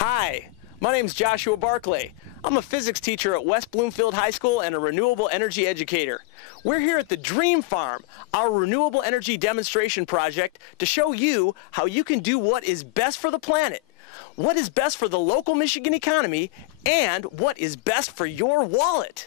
Hi, my name's Joshua Barclay. I'm a physics teacher at West Bloomfield High School and a renewable energy educator. We're here at the Dream Farm, our renewable energy demonstration project, to show you how you can do what is best for the planet, what is best for the local Michigan economy, and what is best for your wallet.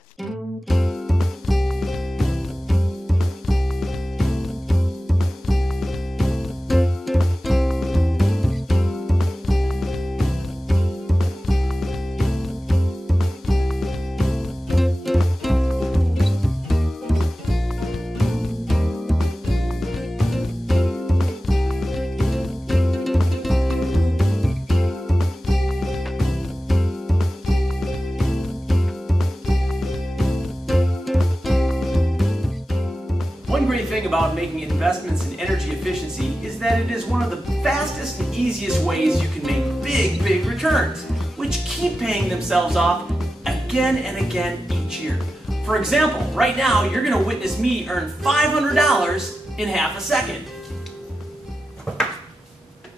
One great thing about making investments in energy efficiency is that it is one of the fastest and easiest ways you can make big returns, which keep paying themselves off again and again each year. For example, right now you're going to witness me earn $500 in half a second.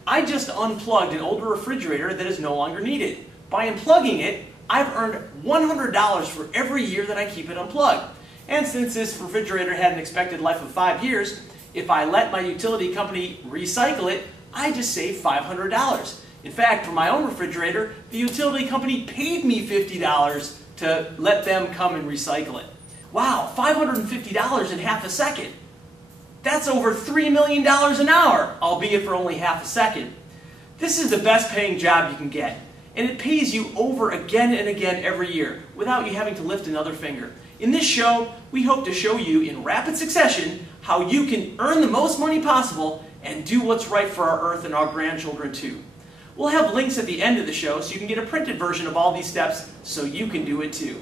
I just unplugged an older refrigerator that is no longer needed. By unplugging it, I've earned $100 for every year that I keep it unplugged. And since this refrigerator had an expected life of 5 years, if I let my utility company recycle it, I just saved $500. In fact, for my own refrigerator, the utility company paid me $50 to let them come and recycle it. Wow, $550 in half a second. That's over $3 million an hour, albeit for only half a second. This is the best paying job you can get, and it pays you over again and again every year without you having to lift another finger. In this show, we hope to show you in rapid succession how you can earn the most money possible and do what's right for our Earth and our grandchildren too. We'll have links at the end of the show so you can get a printed version of all these steps so you can do it too.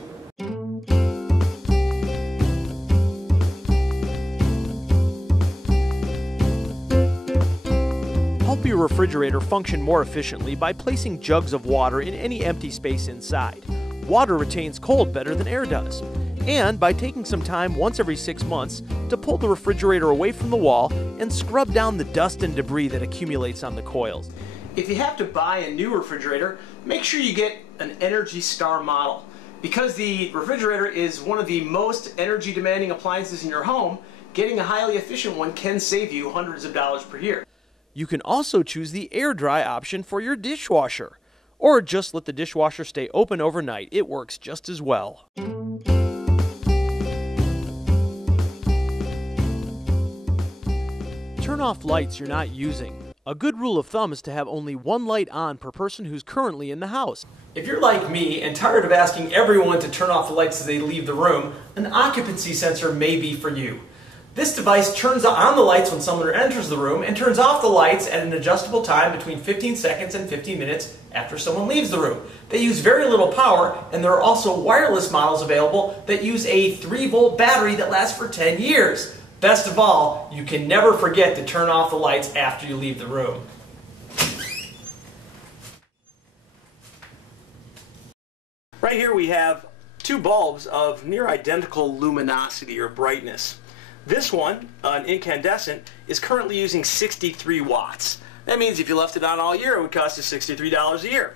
Help your refrigerator function more efficiently by placing jugs of water in any empty space inside. Water retains cold better than air does. And by taking some time once every 6 months to pull the refrigerator away from the wall and scrub down the dust and debris that accumulates on the coils. If you have to buy a new refrigerator, make sure you get an Energy Star model. Because the refrigerator is one of the most energy demanding appliances in your home, getting a highly efficient one can save you hundreds of dollars per year. You can also choose the air dry option for your dishwasher. Or just let the dishwasher stay open overnight. It works just as well. Turn off lights you're not using. A good rule of thumb is to have only one light on per person who's currently in the house. If you're like me and tired of asking everyone to turn off the lights as they leave the room, an occupancy sensor may be for you. This device turns on the lights when someone enters the room and turns off the lights at an adjustable time between 15 seconds and 15 minutes after someone leaves the room. They use very little power, and there are also wireless models available that use a 3-volt battery that lasts for 10 years. Best of all, you can never forget to turn off the lights after you leave the room. Right here we have two bulbs of near identical luminosity or brightness. This one, an incandescent, is currently using 63 watts. That means if you left it on all year, it would cost you $63 a year.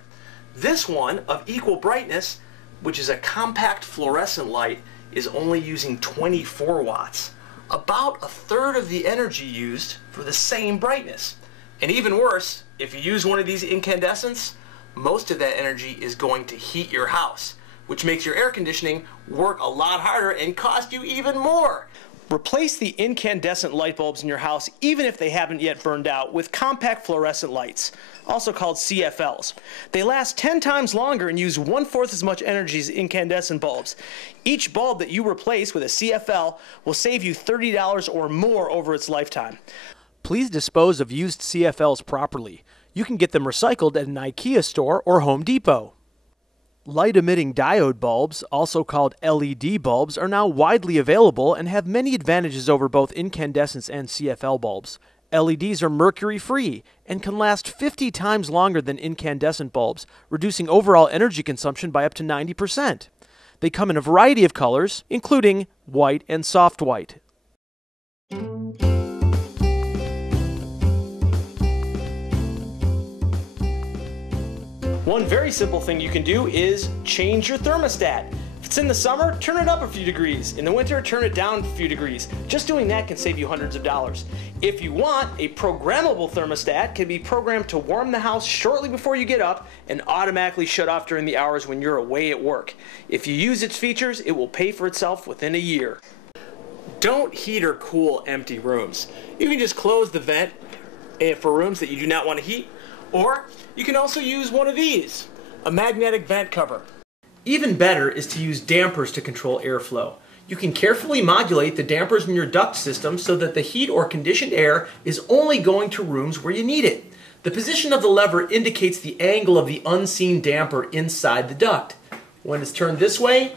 This one, of equal brightness, which is a compact fluorescent light, is only using 24 watts. About a third of the energy used for the same brightness. And even worse, if you use one of these incandescents, most of that energy is going to heat your house, which makes your air conditioning work a lot harder and cost you even more. Replace the incandescent light bulbs in your house, even if they haven't yet burned out, with compact fluorescent lights, also called CFLs. They last 10 times longer and use 1/4 as much energy as incandescent bulbs. Each bulb that you replace with a CFL will save you $30 or more over its lifetime. Please dispose of used CFLs properly. You can get them recycled at an IKEA store or Home Depot. Light-emitting diode bulbs, also called LED bulbs, are now widely available and have many advantages over both incandescents and CFL bulbs. LEDs are mercury-free and can last 50 times longer than incandescent bulbs, reducing overall energy consumption by up to 90%. They come in a variety of colors, including white and soft white. One very simple thing you can do is change your thermostat. If it's in the summer, turn it up a few degrees. In the winter, turn it down a few degrees. Just doing that can save you hundreds of dollars. If you want, a programmable thermostat can be programmed to warm the house shortly before you get up and automatically shut off during the hours when you're away at work. If you use its features, it will pay for itself within a year. Don't heat or cool empty rooms. You can just close the vent for rooms that you do not want to heat, or you can also use one of these, a magnetic vent cover. Even better is to use dampers to control airflow. You can carefully modulate the dampers in your duct system so that the heat or conditioned air is only going to rooms where you need it. The position of the lever indicates the angle of the unseen damper inside the duct. When it's turned this way,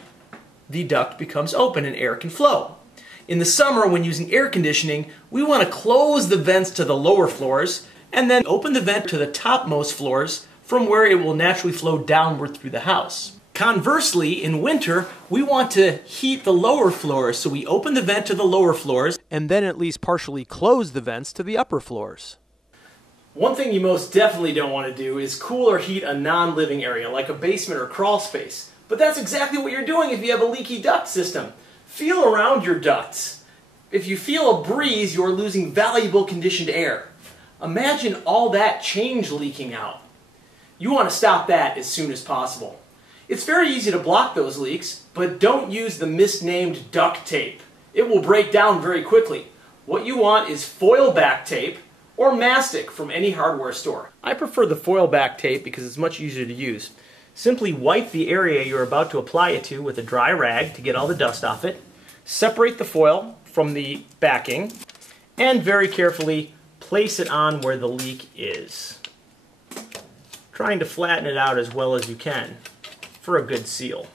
the duct becomes open and air can flow. In the summer, when using air conditioning, we want to close the vents to the lower floors and then open the vent to the topmost floors from where it will naturally flow downward through the house. Conversely, in winter, we want to heat the lower floors, so we open the vent to the lower floors and then at least partially close the vents to the upper floors. One thing you most definitely don't want to do is cool or heat a non-living area like a basement or crawl space. But that's exactly what you're doing if you have a leaky duct system. Feel around your ducts. If you feel a breeze, you're losing valuable conditioned air. Imagine all that change leaking out. You want to stop that as soon as possible. It's very easy to block those leaks, but don't use the misnamed duct tape. It will break down very quickly. What you want is foil back tape or mastic from any hardware store. I prefer the foil back tape because it's much easier to use. Simply wipe the area you're about to apply it to with a dry rag to get all the dust off it. Separate the foil from the backing and very carefully place it on where the leak is, trying to flatten it out as well as you can for a good seal.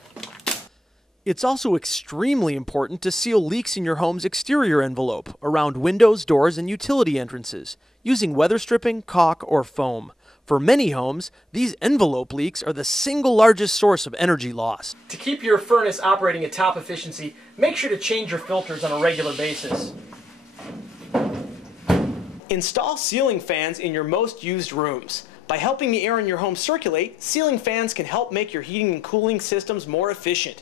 It's also extremely important to seal leaks in your home's exterior envelope, around windows, doors, and utility entrances, using weather stripping, caulk, or foam. For many homes, these envelope leaks are the single largest source of energy loss. To keep your furnace operating at top efficiency, make sure to change your filters on a regular basis. Install ceiling fans in your most used rooms. By helping the air in your home circulate, ceiling fans can help make your heating and cooling systems more efficient.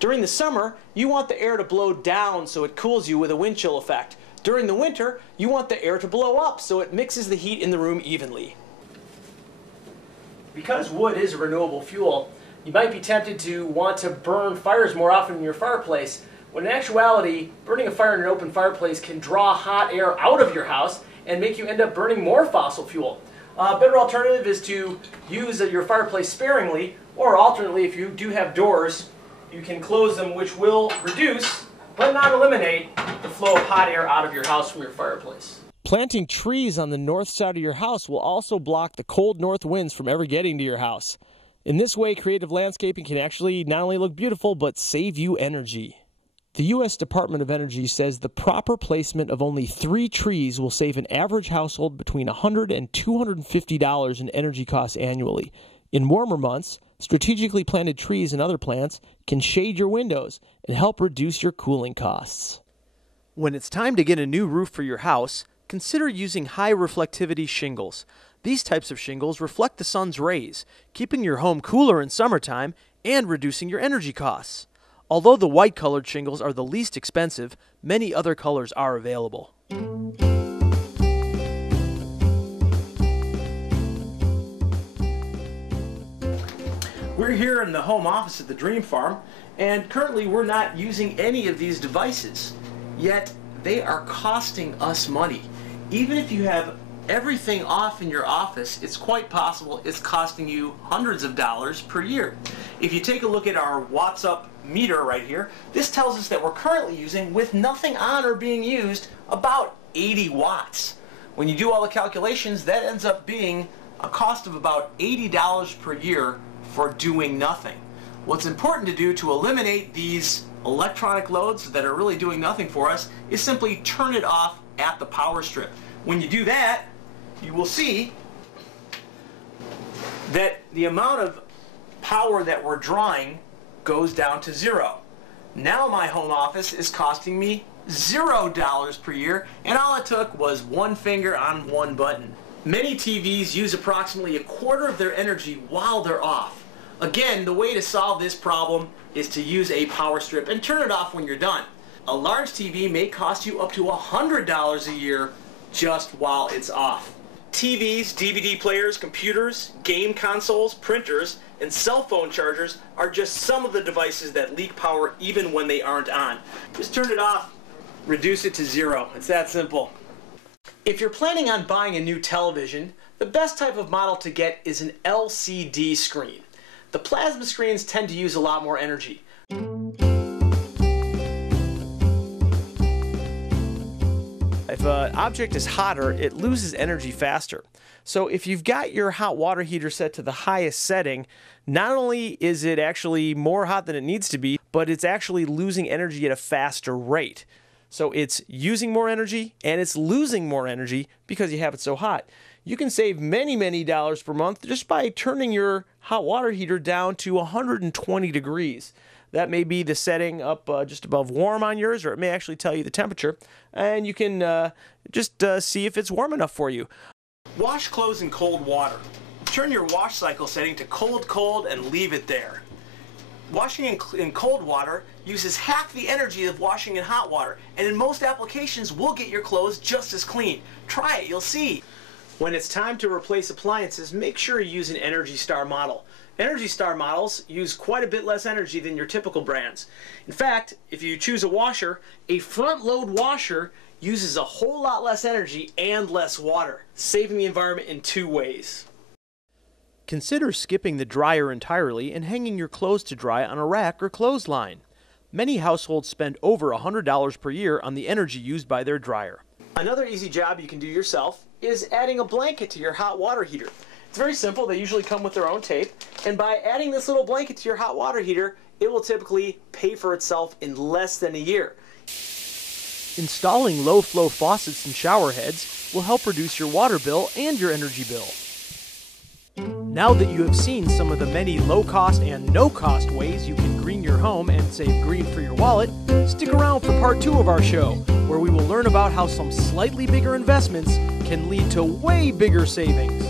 During the summer, you want the air to blow down so it cools you with a wind chill effect. During the winter, you want the air to blow up so it mixes the heat in the room evenly. Because wood is a renewable fuel, you might be tempted to want to burn fires more often in your fireplace, when in actuality, burning a fire in an open fireplace can draw hot air out of your house and make you end up burning more fossil fuel. A better alternative is to use your fireplace sparingly, or alternately, if you do have doors, you can close them, which will reduce, but not eliminate, the flow of hot air out of your house from your fireplace. Planting trees on the north side of your house will also block the cold north winds from ever getting to your house. In this way, creative landscaping can actually not only look beautiful, but save you energy. The U.S. Department of Energy says the proper placement of only 3 trees will save an average household between $100 and $250 in energy costs annually. In warmer months, strategically planted trees and other plants can shade your windows and help reduce your cooling costs. When it's time to get a new roof for your house, consider using high reflectivity shingles. These types of shingles reflect the sun's rays, keeping your home cooler in summertime and reducing your energy costs. Although the white-colored shingles are the least expensive, many other colors are available. We're here in the home office at the Dream Farm, and currently we're not using any of these devices. Yet, they are costing us money. Even if you have everything off in your office, it's quite possible it's costing you hundreds of dollars per year. If you take a look at our watts up meter right here, this tells us that we're currently using, with nothing on or being used, about 80 watts. When you do all the calculations, that ends up being a cost of about $80 per year for doing nothing. What's important to do to eliminate these electronic loads that are really doing nothing for us is simply turn it off at the power strip. When you do that, you will see that the amount of power that we're drawing goes down to 0. Now my home office is costing me $0 per year, and all it took was one finger on one button. Many TVs use approximately a quarter of their energy while they're off. Again, the way to solve this problem is to use a power strip and turn it off when you're done. A large TV may cost you up to $100 a year just while it's off. TVs, DVD players, computers, game consoles, printers, and cell phone chargers are just some of the devices that leak power even when they aren't on. Just turn it off, reduce it to zero. It's that simple. If you're planning on buying a new television, the best type of model to get is an LCD screen. The plasma screens tend to use a lot more energy. If an object is hotter, it loses energy faster. So if you've got your hot water heater set to the highest setting, not only is it actually more hot than it needs to be, but it's actually losing energy at a faster rate. So it's using more energy and it's losing more energy because you have it so hot. You can save many dollars per month just by turning your hot water heater down to 120 degrees. That may be the setting up just above warm on yours, or it may actually tell you the temperature, and you can just see if it's warm enough for you. Wash clothes in cold water. Turn your wash cycle setting to cold, and leave it there. Washing in cold water uses half the energy of washing in hot water, and in most applications will get your clothes just as clean. Try it, you'll see. When it's time to replace appliances, make sure you use an Energy Star model. Energy Star models use quite a bit less energy than your typical brands. In fact, if you choose a washer, a front-load washer uses a whole lot less energy and less water, saving the environment in two ways. Consider skipping the dryer entirely and hanging your clothes to dry on a rack or clothesline. Many households spend over $100 per year on the energy used by their dryer. Another easy job you can do yourself is adding a blanket to your hot water heater. It's very simple. They usually come with their own tape, and by adding this little blanket to your hot water heater, it will typically pay for itself in less than a year. Installing low-flow faucets and shower heads will help reduce your water bill and your energy bill. Now that you have seen some of the many low-cost and no-cost ways you can green your home and save green for your wallet, stick around for part 2 of our show, where we will learn about how some slightly bigger investments can lead to way bigger savings.